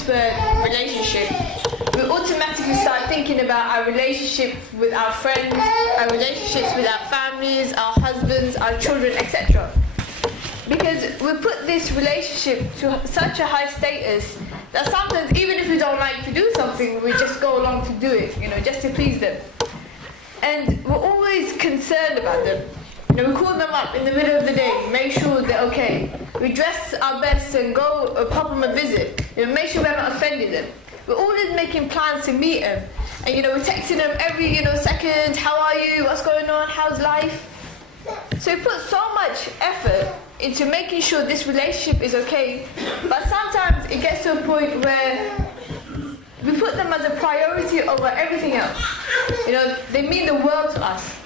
this word relationship, we automatically start thinking about our relationship with our friends, our relationships with our families, our husbands, our children, etc. Because we put this relationship to such a high status that sometimes even if we don't like to do something, we just go along to do it, just to please them. And we're always concerned about them. We call them up in the middle of the day, make sure they're okay. We dress our best and go pop them a visit, make sure we haven't offended them. We're always making plans to meet them. And we're texting them every second, how are you, what's going on, how's life? So we put so much effort into making sure this relationship is okay, but sometimes it gets to a point where we put them as a priority over everything else. They mean the world to us.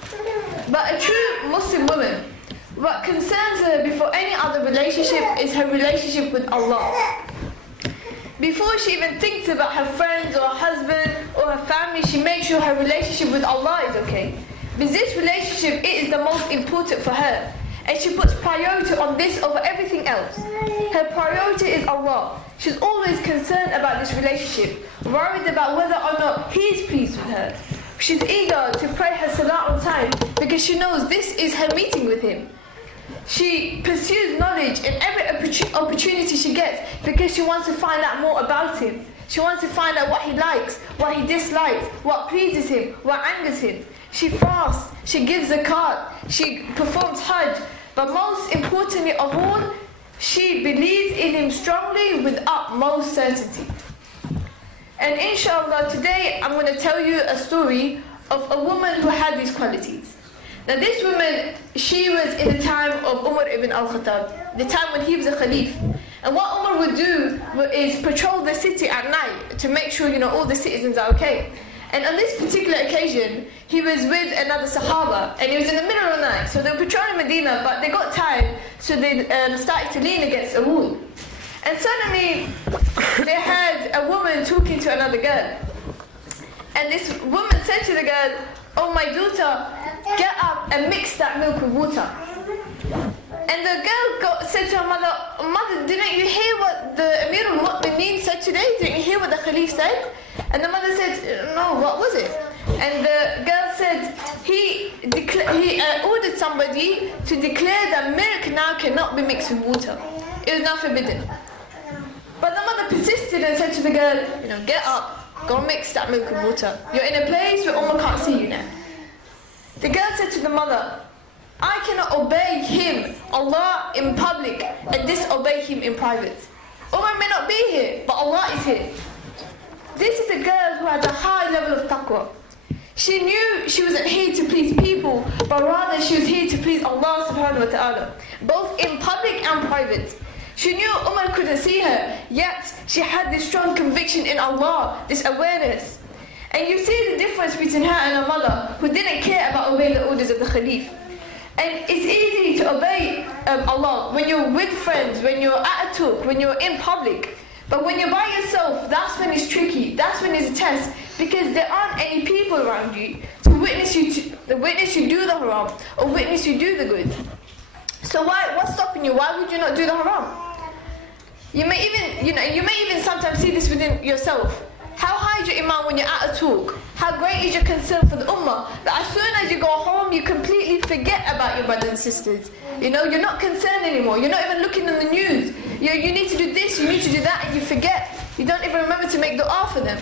But a true Muslim woman, what concerns her before any other relationship is her relationship with Allah. Before she even thinks about her friends or her husband or her family, she makes sure her relationship with Allah is okay. Because this relationship, it is the most important for her. And she puts priority on this over everything else. Her priority is Allah. She's always concerned about this relationship, worried about whether or not He is pleased with her. She's eager to pray her salah on time because she knows this is her meeting with Him. She pursues knowledge in every opportunity she gets because she wants to find out more about Him. She wants to find out what He likes, what He dislikes, what pleases Him, what angers Him. She fasts, she gives zakat, she performs hajj, but most importantly of all, she believes in Him strongly with utmost certainty. And inshallah today I'm going to tell you a story of a woman who had these qualities. Now this woman, she was in the time of Umar ibn al-Khattab, the time when he was a Khalif. And what Umar would do is patrol the city at night to make sure all the citizens are okay. And on this particular occasion, he was with another Sahaba, and it was in the middle of the night. So they were patrolling Medina, but they got tired, so they started to lean against a wall. And suddenly, they had a woman talking to another girl. And this woman said to the girl, "Oh my daughter, get up and mix that milk with water." And the girl said to her mother, "Mother, didn't you hear what the Amir al-Mu'mineen said today? Didn't you hear what the Khalif said?" And the mother said, "No, what was it?" And the girl said, he ordered somebody to declare that milk now cannot be mixed with water. It was now forbidden. But the mother persisted and said to the girl, "Get up, go mix that milk with water. You're in a place where Umar can't see you now." The girl said to the mother, "I cannot obey Him, Allah, in public and disobey Him in private. Umar may not be here, but Allah is here." This is a girl who has a high level of taqwa. She knew she wasn't here to please people, but rather she was here to please Allah subhanahu wa ta'ala, both in public and private. She knew Umar couldn't see her, yet she had this strong conviction in Allah, this awareness. And you see the difference between her and her mother, who didn't care about obeying the orders of the Khalif. And it's easy to obey Allah when you're with friends, when you're at a talk, when you're in public. But when you're by yourself, that's when it's tricky, that's when it's a test, because there aren't any people around you to witness you do the haram, or witness you do the good. So what's stopping you? Why would you not do the haram? You may even sometimes see this within yourself. How high is your iman when you're at a talk? How great is your concern for the ummah? That as soon as you go home, you completely forget about your brothers and sisters. You're not concerned anymore. You're not even looking on the news. You need to do this, you need to do that, and you forget. You don't even remember to make dua for them.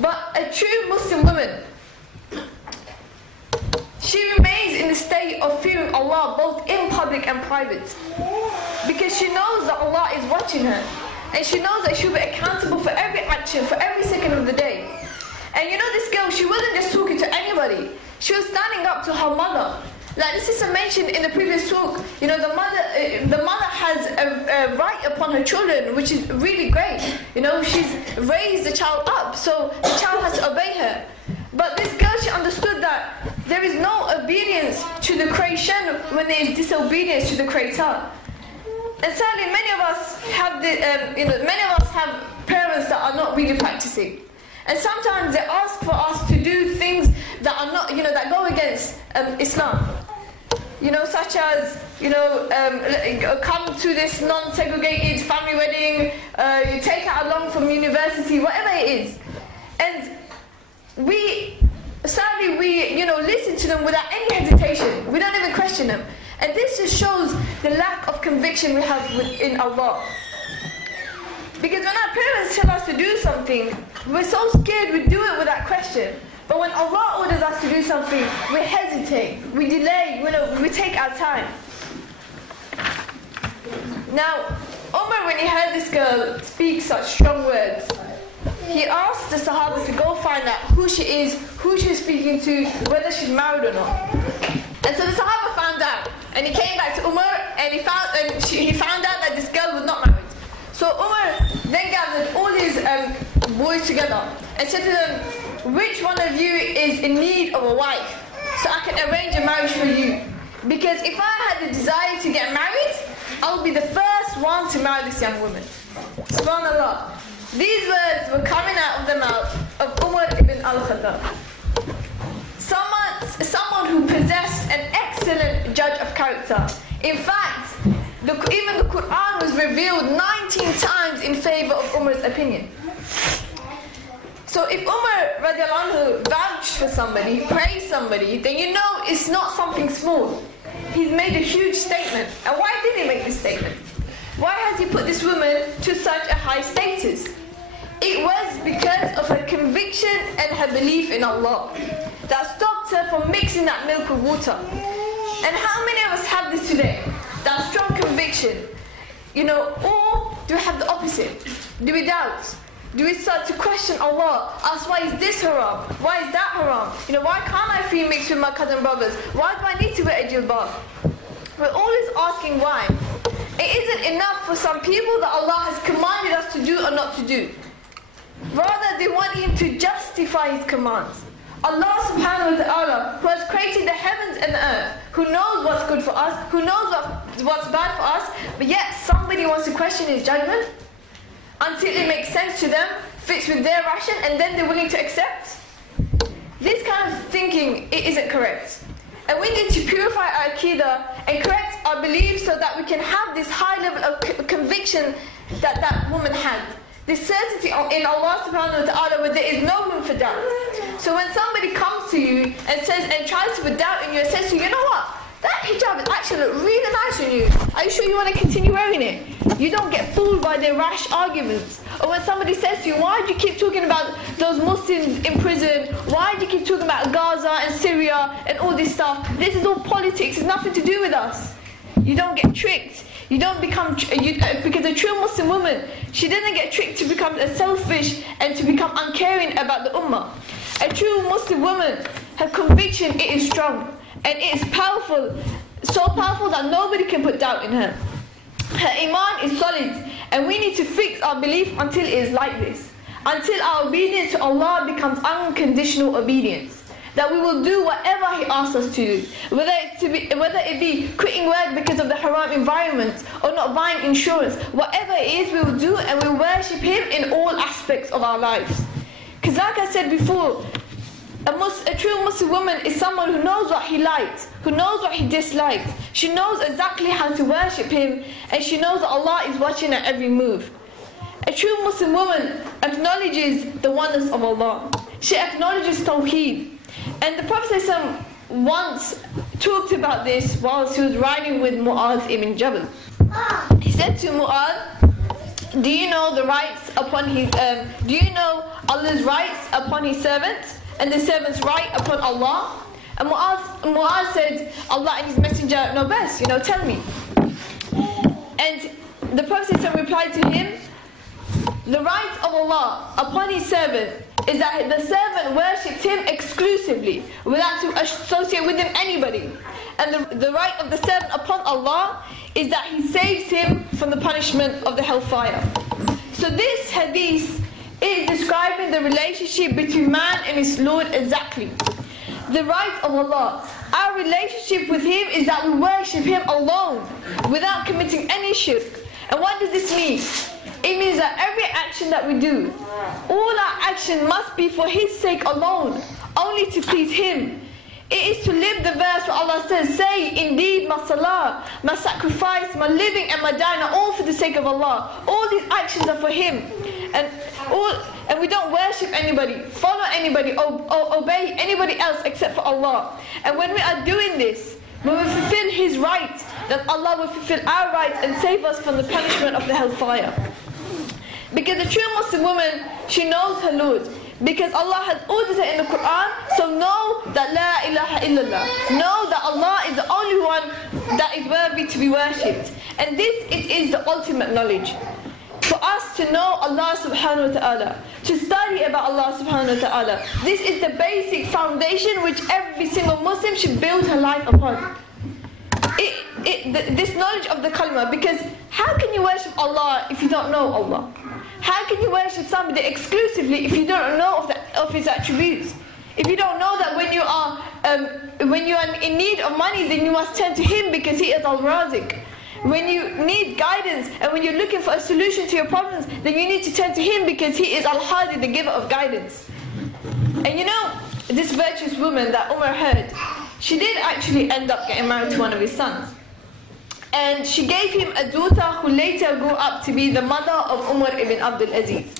But a true Muslim woman, she remains in the state of fearing Allah both in public and private. Because she knows that Allah is watching her. And she knows that she'll be accountable for every action, for every second of the day. And this girl, she wasn't just talking to anybody. She was standing up to her mother. Like the sister mentioned in the previous talk, the mother has a right upon her children, which is really great. She's raised the child up, so the child has to obey her. But this girl, she understood that there is no obedience to the creation when there is disobedience to the Creator. And sadly, many of us have parents that are not really practicing, and sometimes they ask for us to do things that are not, that go against Islam. such as, come to this non-segregated family wedding, you take her along from university, whatever it is. And sadly, we listen to them without any hesitation. We don't even question them. And this just shows the lack of conviction we have in Allah. Because when our parents tell us to do something, we're so scared we do it without question. But when Allah orders us to do something, we hesitate, we delay, we take our time. Now, Umar, when he heard this girl speak such strong words, he asked the Sahaba to go find out who she is, who she's speaking to, whether she's married or not. And so the Sahaba found out, and he came back to Umar, and he found out that this girl was not married. So Umar then gathered all his boys together and said to them, which one of you is in need of a wife, so I can arrange a marriage for you? Because if I had the desire to get married, I would be the first one to marry this young woman. SubhanAllah. These words were coming out of the mouth of Umar ibn al-Khattab. Someone who possessed an excellent judge of character. In fact, even the Quran was revealed 19 times in favor of Umar's opinion. So if Umar radiallahu anhu vouched for somebody, praised somebody, then it's not something small. He's made a huge statement. And why did he make this statement? Why has he put this woman to such a high status? It was because of her conviction and her belief in Allah that stopped her from mixing that milk with water. And how many of us have this today? That strong conviction. Or do we have the opposite? Do we doubt? Do we start to question Allah? Ask, why is this haram? Why is that haram? Why can't I free mix with my cousin brothers? Why do I need to wear a jilbab? We're always asking why. It isn't enough for some people that Allah has commanded us to do or not to do. Rather, they want Him to justify His commands. Allah subhanahu wa ta'ala, who has created the heavens and the earth, who knows what's good for us, who knows what's bad for us, but yet somebody wants to question His judgment until it makes sense to them, fits with their ration, and then they're willing to accept. This kind of thinking, it isn't correct. And we need to purify our Aqidah and correct our beliefs so that we can have this high level of conviction that that woman had. This certainty in Allah subhanahu wa ta'ala where there is no room for doubt. So when somebody comes to you and tries to put doubt in you and says to you, you know what? That hijab is actually look really nice on you. Are you sure you want to continue wearing it? You don't get fooled by their rash arguments. Or when somebody says to you, why do you keep talking about those Muslims in prison? Why do you keep talking about Gaza and Syria and all this stuff? This is all politics. It's nothing to do with us. You don't get tricked. You don't become, because a true Muslim woman, she doesn't get tricked to become selfish and to become uncaring about the ummah. A true Muslim woman, her conviction, it is strong. And it is powerful, so powerful that nobody can put doubt in her. Her iman is solid, and we need to fix our belief until it is like this. Until our obedience to Allah becomes unconditional obedience. That we will do whatever He asks us to do. Whether it be quitting work because of the haram environment, or not buying insurance. Whatever it is, we will do, and we worship Him in all aspects of our lives. Because like I said before, a true Muslim woman is someone who knows what he likes, who knows what he dislikes. She knows exactly how to worship Him, and she knows that Allah is watching her every move. A true Muslim woman acknowledges the oneness of Allah. She acknowledges Tawheed. And the Prophet ﷺ once talked about this whilst he was riding with Mu'adh ibn Jabal. He said to Mu'adh, do you know the rights upon his, do you know Allah's rights upon His servants? And the servant's right upon Allah? And Mu'adh said, Allah and His Messenger know best, tell me. And the Prophet replied to him, the right of Allah upon His servant is that the servant worships Him exclusively, without to associate with Him anybody. And the right of the servant upon Allah is that He saves him from the punishment of the hellfire. So this hadith is describing the relationship between man and his Lord exactly. The right of Allah. Our relationship with Him is that we worship Him alone, without committing any shirk. And what does this mean? It means that every action that we do, all our action must be for His sake alone, only to please Him. It is to live the verse where Allah says, say, indeed my salah, my sacrifice, my living and my dying are all for the sake of Allah. All these actions are for Him. And we don't worship anybody, follow anybody, obey anybody else except for Allah. And when we are doing this, when we fulfill His rights, then Allah will fulfill our rights and save us from the punishment of the hellfire. Because the true Muslim woman, she knows her Lord. Because Allah has ordered her in the Quran, so know that La ilaha illallah. Know that Allah is the only one that is worthy to be worshipped. And this is the ultimate knowledge. For us to know Allah subhanahu wa ta'ala, to study about Allah subhanahu wa ta'ala, this is the basic foundation which every single Muslim should build her life upon. This knowledge of the kalima, because how can you worship Allah if you don't know Allah? How can you worship somebody exclusively if you don't know of His attributes? If you don't know that when you are in need of money, then you must turn to Him because He is Al-Razik. When you need guidance and when you're looking for a solution to your problems, then you need to turn to Him because He is Al-Hadi, the giver of guidance. And you know, this virtuous woman that Umar heard, she did actually end up getting married to one of his sons. And she gave him a daughter who later grew up to be the mother of Umar ibn Abdul Aziz.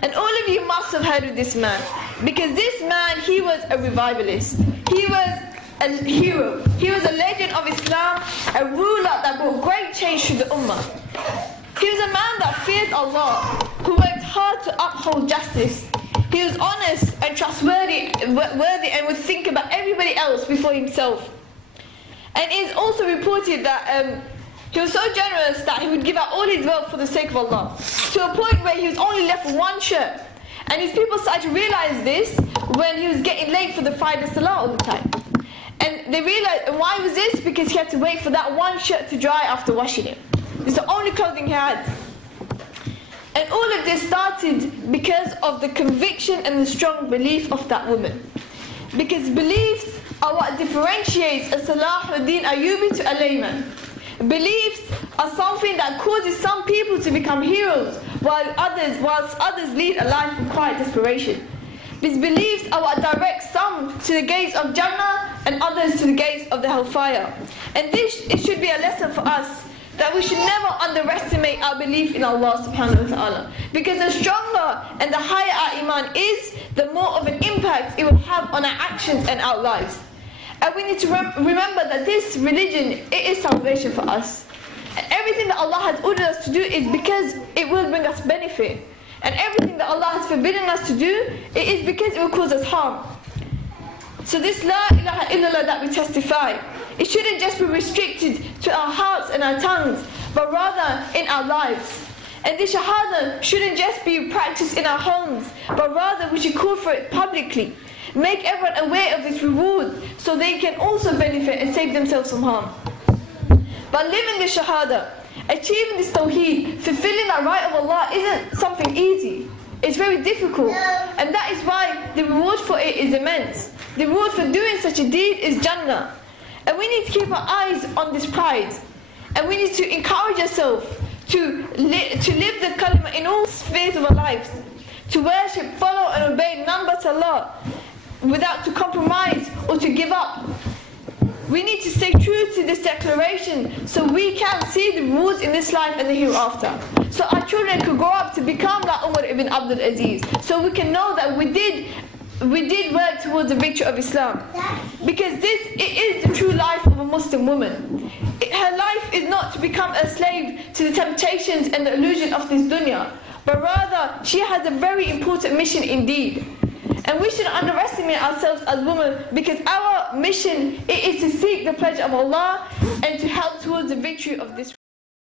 And all of you must have heard of this man, because this man, he was a revivalist. He was a hero. He was a legend of Islam, a ruler that brought great change to the Ummah. He was a man that feared Allah, who worked hard to uphold justice. He was honest and trustworthy and would think about everybody else before himself. And it is also reported that he was so generous that he would give out all his wealth for the sake of Allah, to a point where he was only left with one shirt. And his people started to realize this when he was getting late for the Friday Salah all the time. And they realized, and why was this? Because he had to wait for that one shirt to dry after washing it. It's the only clothing he had. And all of this started because of the conviction and the strong belief of that woman. Because beliefs are what differentiates a Salahuddin Ayyubi to a layman. Beliefs are something that causes some people to become heroes, whilst others lead a life of quiet desperation. These beliefs are what directs some to the gates of Jannah and others to the gates of the hellfire. And it should be a lesson for us that we should never underestimate our belief in Allah subhanahu wa ta'ala. Because the stronger and the higher our iman is, the more of an impact it will have on our actions and our lives. And we need to remember that this religion, it is salvation for us. And everything that Allah has ordered us to do is because it will bring us benefit. And everything that Allah has forbidden us to do, it is because it will cause us harm. So this La ilaha illallah that we testify, it shouldn't just be restricted to our hearts and our tongues, but rather in our lives. And this shahada shouldn't just be practiced in our homes, but rather we should call for it publicly. Make everyone aware of this reward so they can also benefit and save themselves from harm. But living this shahada, achieving this tawheed, fulfilling the right of Allah isn't something easy. It's very difficult. And that is why the reward for it is immense. The reward for doing such a deed is Jannah. And we need to keep our eyes on this prize. And we need to encourage ourselves to live the kalima in all spheres of our lives. To worship, follow and obey none but Allah, without to compromise or to give up. We need to stay true to this declaration so we can see the rewards in this life and the hereafter. So our children could grow up to become like Umar ibn Abdul Aziz. So we can know that we did work towards the victory of Islam. Because it is the true life of a Muslim woman. Her life is not to become a slave to the temptations and the illusion of this dunya, but rather she has a very important mission indeed. And we shouldn't underestimate ourselves as women, because our mission is to seek the pleasure of Allah and to help towards the victory of this